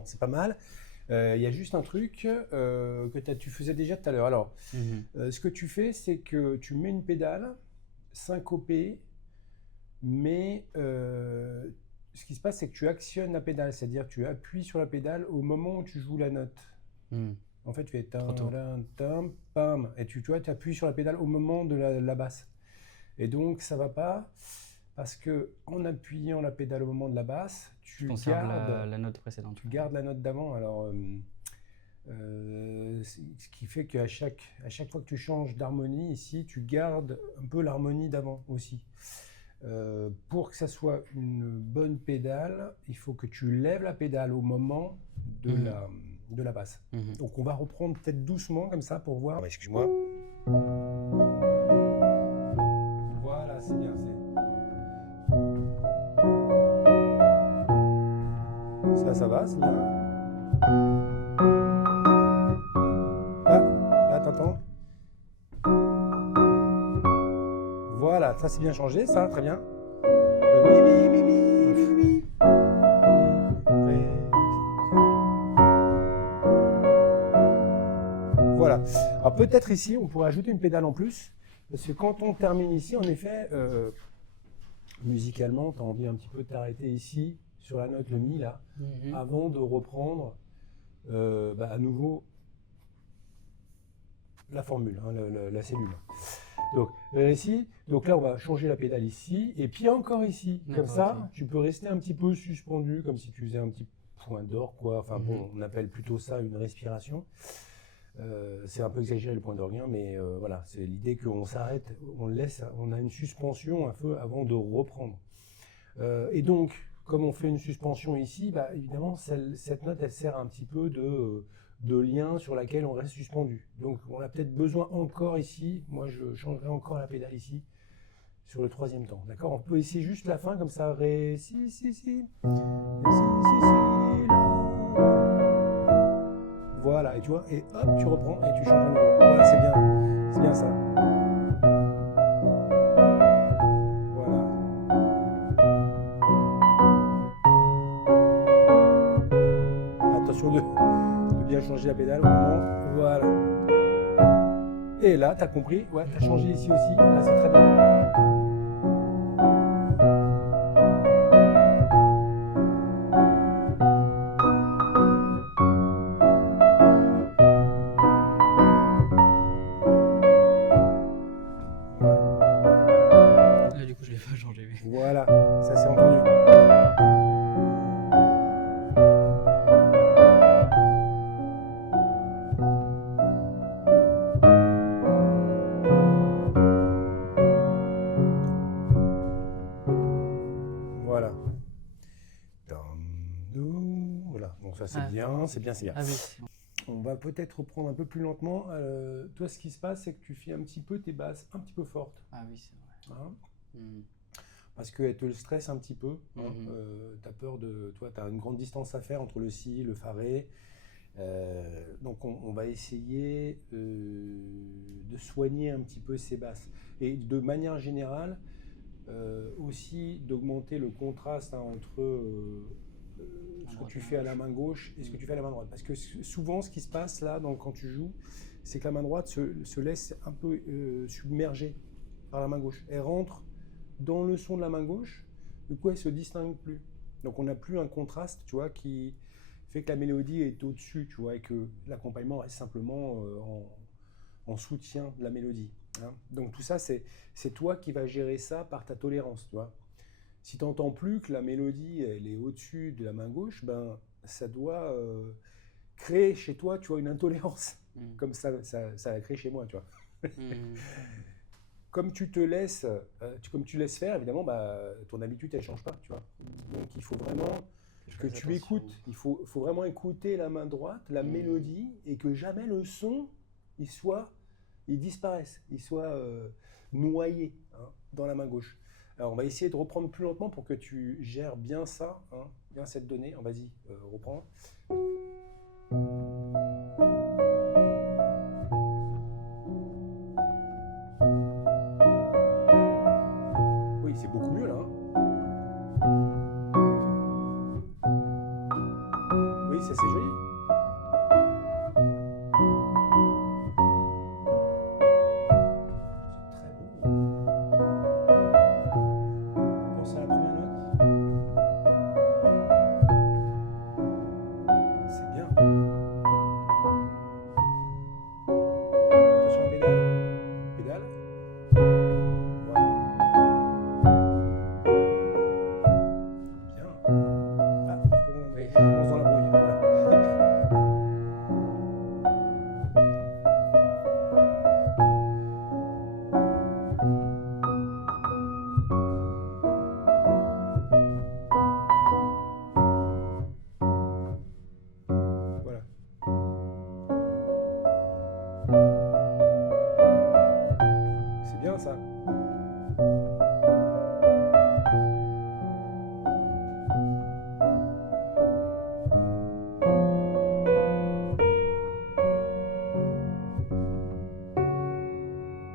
bon, c'est pas mal. Il y a juste un truc que tu faisais déjà tout à l'heure. Alors, ce que tu fais, c'est que tu mets une pédale syncopée, mais ce qui se passe, c'est que tu actionnes la pédale, c'est-à-dire que tu appuies sur la pédale au moment où tu joues la note. En fait, tu fais Trop tôt. tam, pam, et tu vois, tu appuies sur la pédale au moment de la basse. Et donc, ça va pas, parce que en appuyant la pédale au moment de la basse, Tu conserves la note précédente. tu gardes la note d'avant. Alors, ce qui fait qu'à chaque fois que tu changes d'harmonie ici, tu gardes un peu l'harmonie d'avant aussi. Pour que ça soit une bonne pédale, il faut que tu lèves la pédale au moment de la basse. Donc on va reprendre peut-être doucement comme ça pour voir. Excuse-moi. Voilà, c'est bien. Ça va, c'est bien. Là, t'entends? Voilà, ça c'est bien changé, ça, très bien. Mi. Voilà. Alors peut-être ici, on pourrait ajouter une pédale en plus, parce que quand on termine ici, en effet, musicalement, tu as envie un petit peu de t'arrêter ici, sur la note le mi, là, avant de reprendre à nouveau la formule, hein, la cellule. Donc, ici, donc là, on va changer la pédale ici, et puis encore ici. Comme ça, okay. Tu peux rester un petit peu suspendu, comme si tu faisais un petit point d'orgue, quoi. Enfin bon, on appelle plutôt ça une respiration. C'est un peu exagéré le point d'orgue, mais voilà, c'est l'idée qu'on s'arrête, on a une suspension un peu avant de reprendre. Et donc, comme on fait une suspension ici, bah, évidemment, cette note, elle sert un petit peu de lien sur laquelle on reste suspendu. Donc, on a peut-être besoin encore ici. Moi, je changerai encore la pédale ici, sur le troisième temps. D'accord? On peut essayer juste la fin, comme ça. Ré, si, la. Voilà, et tu vois, et hop, tu reprends et tu changes à nouveau. Voilà, c'est bien ça. Attention de bien changer la pédale au moment. Voilà. Et là, tu as compris, ouais, tu as changé ici aussi. Là, c'est très bien. Là, du coup, je l'ai pas changé. Mais... Voilà, ça c'est entendu. Voilà. Voilà, donc ça c'est bien, c'est bien. Ah oui, c'est bon. On va peut-être reprendre un peu plus lentement. Toi, ce qui se passe, c'est que tu fais un petit peu tes basses un petit peu fortes. Ah oui, c'est vrai. Hein, parce qu'elles te le stressent un petit peu. Tu as peur de... Toi, tu as une grande distance à faire entre le si, le fa, ré. Donc on va essayer de soigner un petit peu ces basses. Et de manière générale, aussi d'augmenter le contraste entre ce que tu fais à la main gauche et ce que tu fais à la main droite. Parce que souvent, ce qui se passe là, donc, quand tu joues, c'est que la main droite se laisse un peu submerger par la main gauche. Elle rentre dans le son de la main gauche, du coup, elle ne se distingue plus. Donc, on n'a plus un contraste, tu vois, qui fait que la mélodie est au-dessus, tu vois, et que l'accompagnement reste simplement en soutien de la mélodie. Hein. Donc, tout ça, c'est toi qui vas gérer ça par ta tolérance, tu vois. Si tu n'entends plus que la mélodie elle est au-dessus de la main gauche, ben, ça doit créer chez toi, tu vois, une intolérance. Comme ça a créé chez moi, tu vois. Comme tu te laisses, comme tu laisses faire, évidemment, bah, ton habitude, elle ne change pas, tu vois. Donc, il faut vraiment que tu écoutes. Il faut vraiment écouter la main droite, la mélodie, et que jamais le son, il disparaisse, il soit noyé dans la main gauche. Alors, on va essayer de reprendre plus lentement pour que tu gères bien ça, hein, bien cette donnée. Vas-y, reprends. Oui, c'est beaucoup mieux là. Hein. Oui, c'est Attention à la pédale. Pédale. Voilà. Bien. Ah, Oui. on se dans la brouille. Voilà. Voilà. C'est bien ça.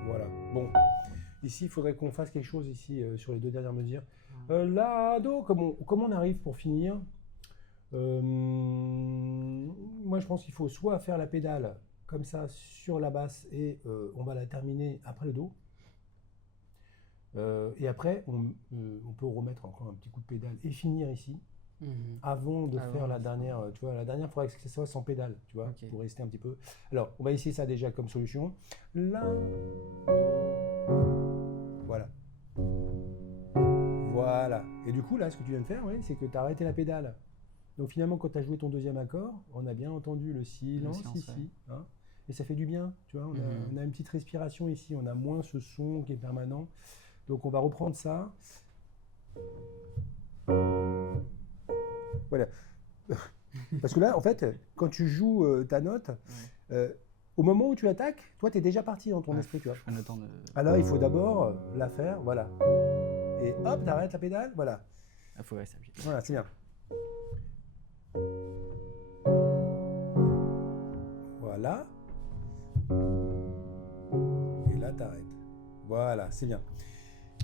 Voilà. Bon. Ici, il faudrait qu'on fasse quelque chose ici sur les deux dernières mesures. La, do, comment on arrive pour finir? Moi, je pense qu'il faut soit faire la pédale comme ça sur la basse et on va la terminer après le do. Et après, on peut remettre encore un petit coup de pédale et finir ici avant de faire la dernière. Tu vois, la dernière, il faudrait que ce soit sans pédale, tu vois, pour rester un petit peu. Alors, on va essayer ça déjà comme solution. La, do, voilà. Voilà. Et du coup, là, ce que tu viens de faire, ouais, c'est que tu as arrêté la pédale. Donc finalement, quand tu as joué ton deuxième accord, on a bien entendu le silence ici. Ouais. Hein, et ça fait du bien. Tu vois, on a une petite respiration ici. On a moins ce son qui est permanent. Donc on va reprendre ça. Voilà. Parce que là, en fait, quand tu joues ta note, au moment où tu attaques, toi, tu es déjà parti dans ton esprit. Tu vois. Alors, il faut d'abord la faire. Voilà. Et hop, tu arrêtes la pédale. Voilà. Il faut rester habitué. Voilà, c'est bien. Voilà. Et là, tu arrêtes. Voilà, c'est bien.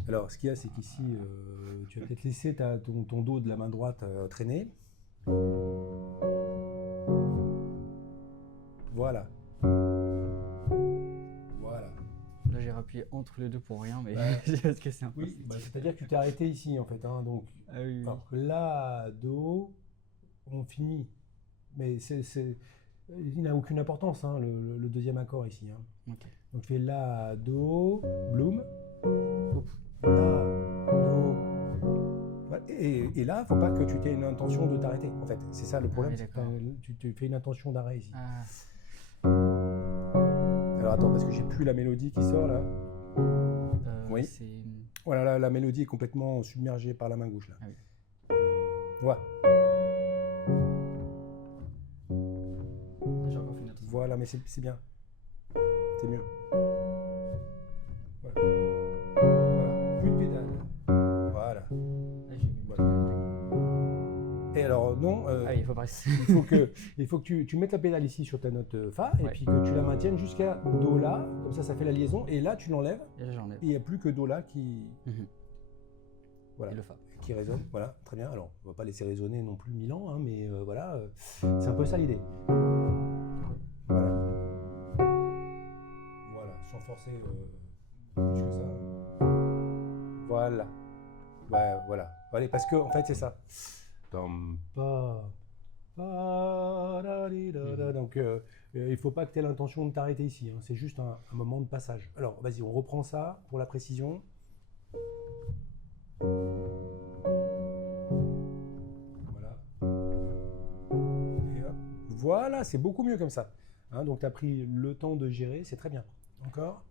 Alors, ce qu'il y a, c'est qu'ici, tu vas peut-être laisser ton dos de la main droite traîner. Voilà. Voilà. Là, j'ai rappuyé entre les deux pour rien, mais parce que c'est impossible. Oui, c'est-à-dire que tu t'es arrêté ici, en fait. Hein, donc, alors, là, do, on finit. Mais il n'a aucune importance, hein, le deuxième accord ici. Hein. Okay. Donc, tu fais la, do, bloom. La, do. Et là, il ne faut pas que tu aies une intention de t'arrêter, en fait. C'est ça le problème. Tu fais une intention d'arrêt ici. Alors, attends, parce que j'ai plus la mélodie qui sort, là. Oui. Voilà, la mélodie est complètement submergée par la main gauche, là. Ah oui. Voilà. J'ai encore fait une autre. Voilà, mais c'est bien. C'est mieux. Voilà. Voilà. Plus de pédale. Voilà. Voilà. Et alors, non. Il faut pas il faut que tu mettes la pédale ici sur ta note Fa et puis que tu la maintiennes jusqu'à Do là. Comme ça fait la liaison. Et là, tu l'enlèves. Et là, j'enlève. Et il n'y a plus que Do là qui. Voilà. Et le Fa. Qui résonne. Voilà, très bien. Alors, on ne va pas laisser résonner non plus 1000 ans, hein, mais voilà. C'est un peu ça l'idée. Voilà. Voilà, sans forcer plus que ça. Voilà. Ouais, voilà. Allez, parce que, en fait, c'est ça. Donc, il ne faut pas que tu aies l'intention de t'arrêter ici. Hein. C'est juste un moment de passage. Alors, vas-y, on reprend ça pour la précision. Voilà. Et hop. Voilà, c'est beaucoup mieux comme ça. Hein, donc, tu as pris le temps de gérer, c'est très bien. Encore.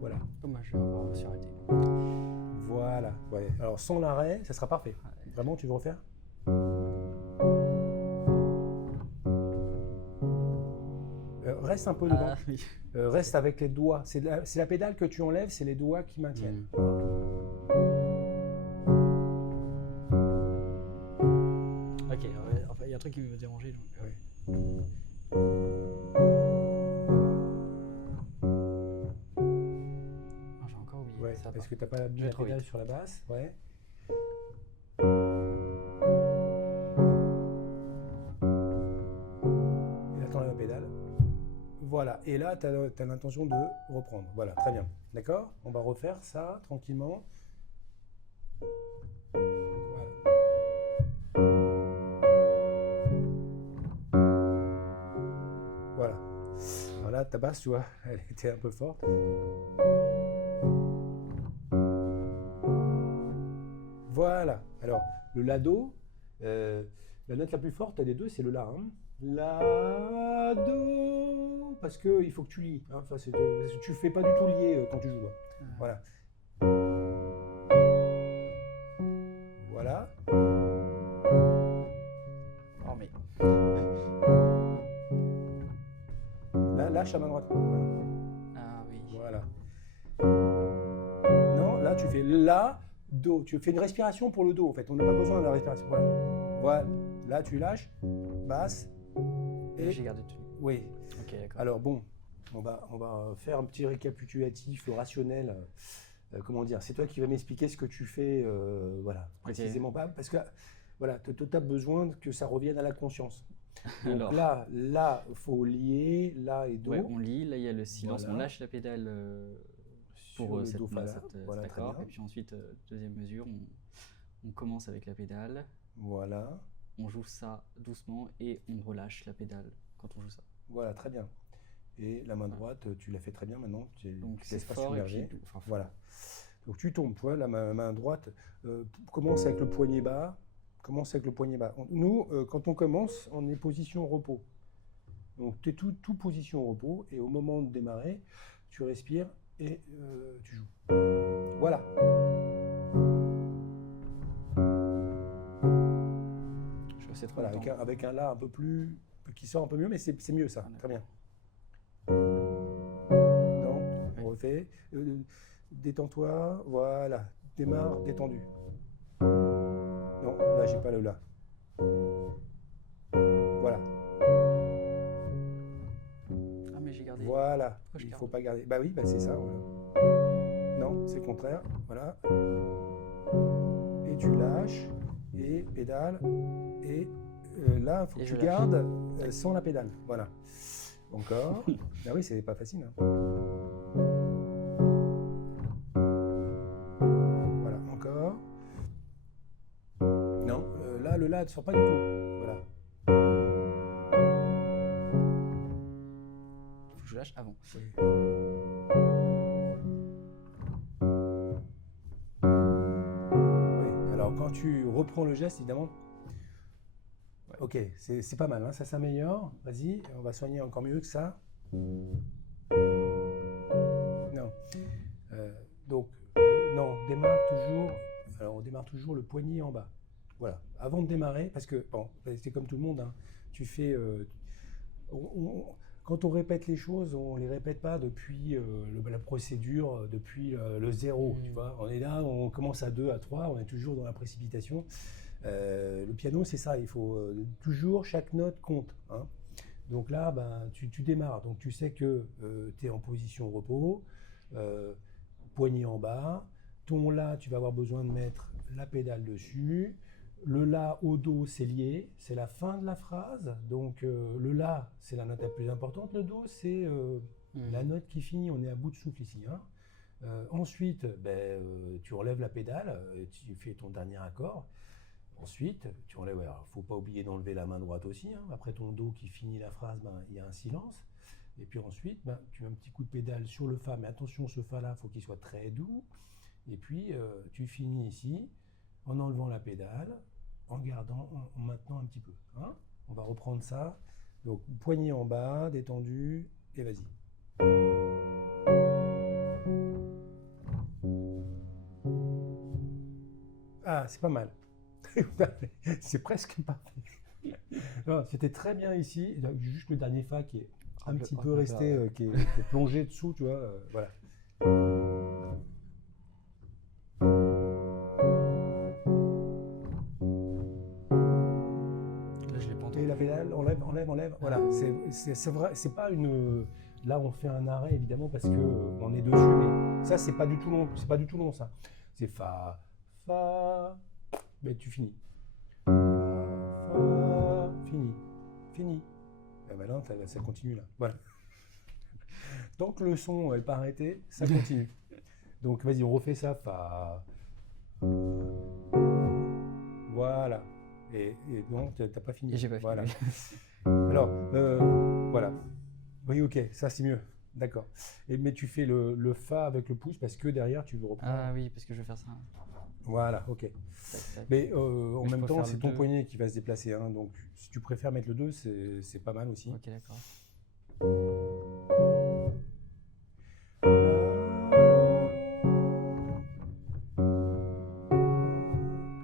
Voilà. Dommage, je vais encore s'arrêter. Voilà. Ouais. Alors, sans l'arrêt, ça sera parfait. Vraiment, tu veux refaire? Reste un peu dedans. Oui. Reste avec les doigts. C'est la pédale que tu enlèves, c'est les doigts qui maintiennent. Ok, enfin, il y a un truc qui me dérangeait. Donc, j'ai encore oublié. Ouais, ça parce que tu n'as pas mis la pédale sur la basse. Ouais. Et là, tu enlèves la pédale. Voilà, et là, tu as l'intention de reprendre. Voilà, très bien. D'accord? On va refaire ça tranquillement. Voilà. ta basse, tu vois, elle était un peu forte. Voilà. Alors, le La-Do, la note la plus forte des deux, c'est le La. Hein. La-Do, parce qu'il faut que tu lies. Hein. Enfin, parce que tu fais pas du tout lier quand tu joues. Hein. Voilà. Voilà. Oh, mais. Là, lâche à main droite. Ah oui. Voilà. Non, là, tu fais La, Do. Tu fais une respiration pour le Do, en fait. On n'a pas besoin de la respiration. Voilà. Voilà. Là, tu lâches, basse. Et J'ai gardé tout. oui. Ok, d'accord. Alors bon, on va faire un petit récapitulatif rationnel. Comment dire? C'est toi qui vas m'expliquer ce que tu fais, voilà, précisément pas, parce que voilà, tu as besoin que ça revienne à la conscience. Donc Alors. là, faut lier La et Do. Ouais, on lit, là il y a le silence, Voilà. on lâche la pédale Sur pour le cette Do fa la. cet Voilà, très accord. bien. Et puis ensuite, deuxième mesure, on commence avec la pédale, Voilà, on joue ça doucement et on relâche la pédale quand on joue ça. voilà, très bien. Et la main droite, tu l'as fait très bien maintenant. Donc Tu c'est laisses pas fort et puis submerger. enfin, fort. Voilà. Donc tu tombes, tu vois, la main droite commence avec le poignet bas. Commence avec le poignet bas. Nous, quand on commence, on est position repos. Donc tu es tout position repos et au moment de démarrer, tu respires et tu joues. Voilà. Je fais trop Voilà, longtemps. avec un La un peu plus, qui sort un peu mieux, mais c'est mieux ça. Très bien. Non, on refait. Détends-toi, voilà. Démarre, détendu. Non, là j'ai pas le La. Voilà. Ah mais j'ai gardé. Voilà. Pourquoi je Il garde faut pas garder. Bah oui, bah c'est ça. Voilà. Non, c'est le contraire. Voilà. Et tu lâches et pédale et là, il faut que Et tu je lâche. gardes sans la pédale. Voilà. Encore. Ah oui, c'est pas facile. Hein. Voilà, encore. Non, là, le La ne sort pas du tout. Voilà. Faut que je lâche avant. Oui. Oui. Alors, quand tu reprends le geste, évidemment. Ouais. Ok, c'est pas mal, hein, ça s'améliore. Vas-y, on va soigner encore mieux que ça. Non. Donc, non, démarre toujours. Alors, on démarre toujours le poignet en bas. Voilà. Avant de démarrer, parce que, bon, c'est comme tout le monde, hein, tu fais. Quand on répète les choses, on ne les répète pas depuis la procédure, depuis le zéro. Tu vois, on est là, on commence à 2, à 3, on est toujours dans la précipitation. Le piano, c'est ça, il faut toujours, chaque note compte. Hein. Donc là, ben, tu démarres, donc tu sais que tu es en position repos, poignet en bas. Ton La, tu vas avoir besoin de mettre la pédale dessus. Le La au Do, c'est lié, c'est la fin de la phrase. Donc le La, c'est la note la plus importante. Le Do, c'est la note qui finit. On est à bout de souffle ici. Hein. Ensuite, tu relèves la pédale, tu fais ton dernier accord. Ensuite, tu enlèves. Alors, faut pas oublier d'enlever la main droite aussi. Hein. Après ton Do qui finit la phrase, il y a un silence. Et puis ensuite, tu mets un petit coup de pédale sur le Fa. Mais attention, ce Fa-là, il faut qu'il soit très doux. Et puis, tu finis ici en enlevant la pédale, en gardant, en maintenant un petit peu. Hein. On va reprendre ça. Donc, poignet en bas, détendu, et vas-y. Ah, c'est pas mal. C'est presque parfait. C'était très bien ici. Juste le dernier Fa qui est un petit peu resté, qui est plongé dessous, tu vois. Voilà. Là, je l'ai pas entendu. Et la pédale, enlève. Voilà, c'est vrai, c'est pas une. Là, on fait un arrêt évidemment parce que on est dessus, mais ça, c'est pas du tout long. C'est pas du tout long, ça. C'est Fa, mais tu finis. Fa, fini. Et maintenant, ça continue là. Voilà. Tant que le son n'est pas arrêté, ça continue. Donc, vas-y, on refait ça. Fa. Voilà. Et non, t'as pas fini. Et j'ai pas fini. Voilà. Alors, voilà. Oui, ok, ça c'est mieux. D'accord. Mais tu fais le Fa avec le pouce parce que derrière tu veux reprendre. Ah oui, parce que je vais faire ça. Voilà, ok. Tac, tac. Mais en Mais je même temps, préfère c'est le ton 2. poignet qui va se déplacer, hein, donc si tu préfères mettre le 2, c'est pas mal aussi. Ok, d'accord.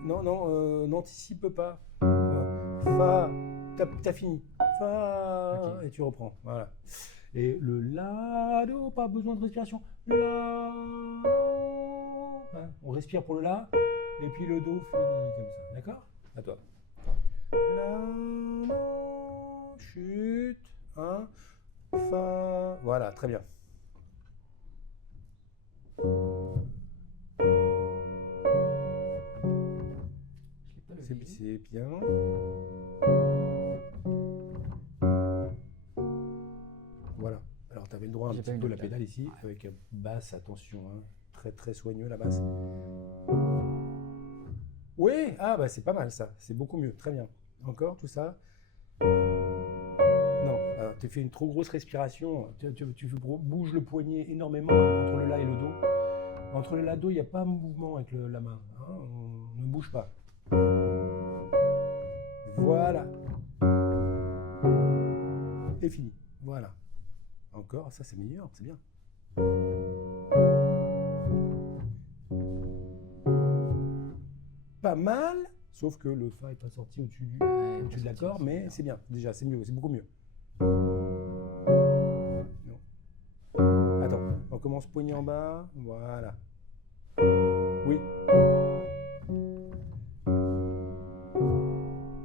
Non, non, n'anticipe pas. Fa, t'as fini. Fa, Ok. et tu reprends. Voilà. Et le La, Do, pas besoin de respiration. La, Do. Hein, on respire pour le La, et puis le Do finit comme ça. D'accord? À toi. La, Do, chute. Hein, Fa. Voilà, très bien. Je l'ai pas levé. C'est bien. Voilà. Alors, tu avais le droit un J'ai pas petit eu peu de la pédale. pédale ici, avec basse, attention, hein. Très très soigneux la basse. Oui, ah bah c'est pas mal ça, c'est beaucoup mieux, très bien. Encore tout ça. Non, tu fais une trop grosse respiration, tu bouges le poignet énormément entre le La et le Do. Entre le La et le Do, il n'y a pas de mouvement avec la main, hein, on ne bouge pas. Voilà. Et fini, voilà. Encore, ça c'est meilleur, c'est bien. Pas mal, sauf que le Fa n'est pas sorti au-dessus de l'accord, mais c'est bien, déjà, c'est mieux, c'est beaucoup mieux. Non. Attends, on commence poignet en bas, voilà. Oui.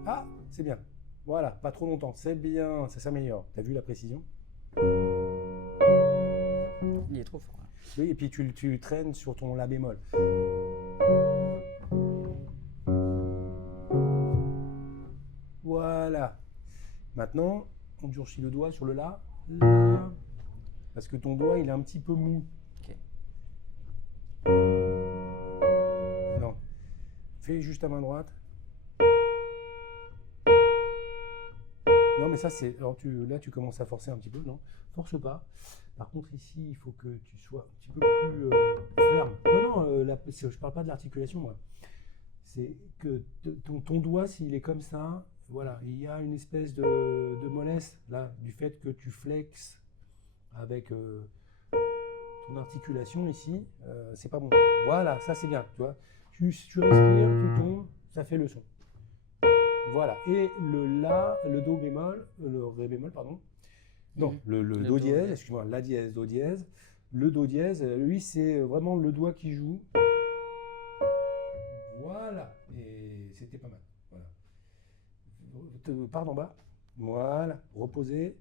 Ah, c'est bien. Voilà, pas trop longtemps, c'est bien, ça s'améliore. T'as vu la précision? Il est trop fort. Là. Oui, et puis tu traînes sur ton La bémol. Voilà. Maintenant, on durcit le doigt sur le La. La. Parce que ton doigt, il est un petit peu mou. Ok. Non. Fais juste ta main droite. Non, mais ça, c'est. Alors, là, tu commences à forcer un petit peu, non? Force pas. Par contre, ici, il faut que tu sois un petit peu plus ferme. Non, non, je parle pas de l'articulation, moi. C'est que ton doigt, s'il est comme ça, voilà, il y a une espèce de mollesse, là, du fait que tu flexes avec ton articulation ici. C'est pas bon. Voilà, ça, c'est bien, tu vois. Tu respires, tu tombes, ça fait le son. Voilà, et le La, le Do bémol, le Ré bémol, pardon. Non, le Do dièse, excuse-moi, La dièse, Do dièse. Le Do dièse, lui, c'est vraiment le doigt qui joue. Voilà, et c'était pas mal. Voilà. Pars d'en bas. Voilà, reposer.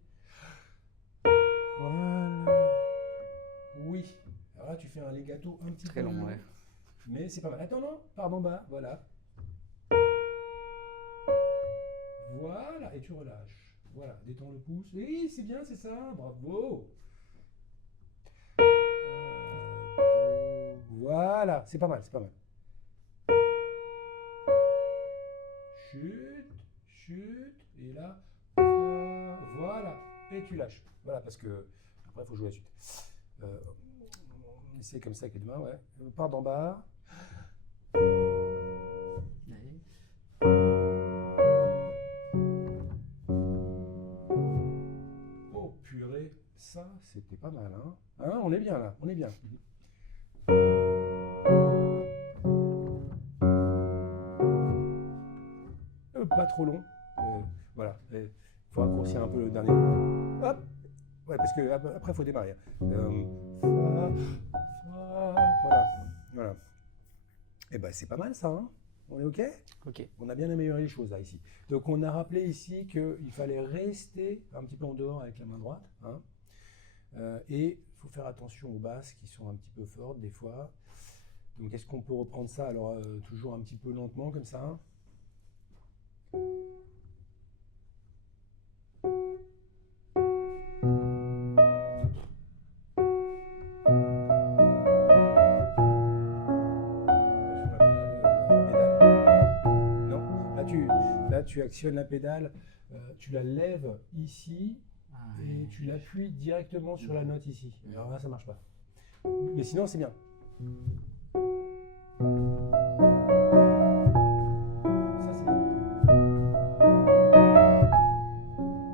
Voilà. Oui. Alors là, tu fais un legato un petit Très peu long, ouais. mais c'est pas mal. Attends, non, pars d'en bas, voilà. Voilà, et tu relâches. Voilà, détends le pouce. Oui, c'est bien, c'est ça, bravo. Voilà, c'est pas mal, c'est pas mal. Chute, chute, et là, voilà, et tu lâches. Voilà, parce que après, il faut jouer la suite. On essaie comme ça avec les deux mains, ouais. Pars d'en bas. Allez. Oh purée, ça c'était pas mal, hein. Hein, on est bien là, on est bien. Pas trop long. Voilà, il faut raccourcir un peu le dernier. Hop. Ouais, parce que après il faut démarrer. Fa, voilà, voilà. Et ben c'est pas mal ça, hein. On est ok? Ok. On a bien amélioré les choses là ici. Donc on a rappelé ici qu'il fallait rester un petit peu en dehors avec la main droite, hein. Et il faut faire attention aux basses qui sont un petit peu fortes des fois. Donc est-ce qu'on peut reprendre ça alors toujours un petit peu lentement comme ça? Tu actionnes la pédale, tu la lèves ici et tu l'appuies directement sur la note ici. Alors là, ça marche pas. Mais sinon, c'est bien. Ça, c'est bien.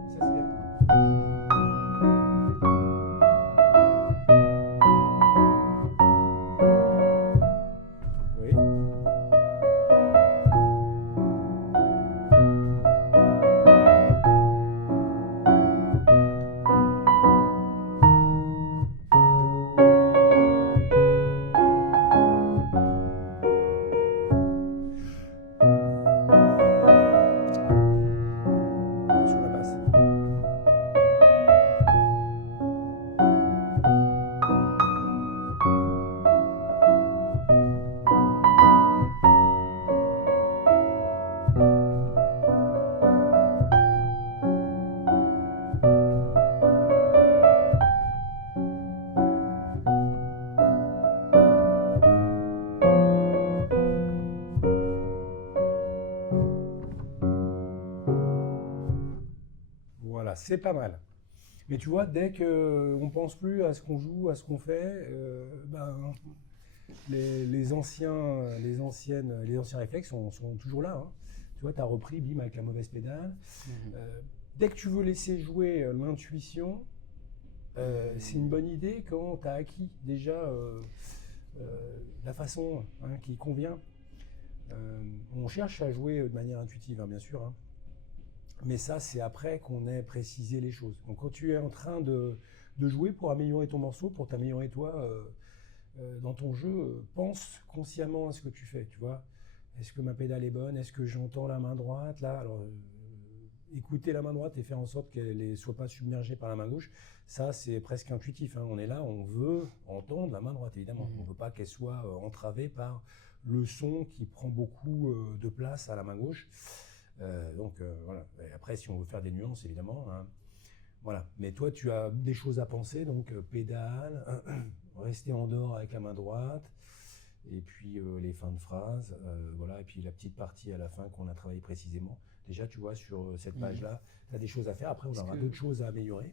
Ça, c'est bien. Oui. Sur la basse. Voilà, c'est pas mal. Mais tu vois, dès qu'on pense plus à ce qu'on joue, à ce qu'on fait, les anciens réflexes sont toujours là. Hein. Tu vois, tu as repris, bim, avec la mauvaise pédale. Dès que tu veux laisser jouer l'intuition, c'est une bonne idée quand tu as acquis déjà la façon qui convient. On cherche à jouer de manière intuitive, hein, bien sûr. Hein. Mais ça, c'est après qu'on ait précisé les choses. Donc quand tu es en train de jouer pour améliorer ton morceau, pour t'améliorer toi dans ton jeu, pense consciemment à ce que tu fais, tu vois. Est-ce que ma pédale est bonne? Est-ce que j'entends la main droite? Là, alors, écouter la main droite et faire en sorte qu'elle ne soit pas submergée par la main gauche, ça, c'est presque intuitif. Hein. On est là, on veut entendre la main droite, évidemment. On ne veut pas qu'elle soit entravée par le son qui prend beaucoup de place à la main gauche. Voilà. Et après, si on veut faire des nuances, évidemment. Hein. Voilà. Mais toi, tu as des choses à penser, donc pédale, rester en dehors avec la main droite, et puis les fins de phrase, voilà, et puis la petite partie à la fin qu'on a travaillé précisément. Déjà, tu vois, sur cette page-là, tu as des choses à faire. Après, on aura d'autres choses à améliorer.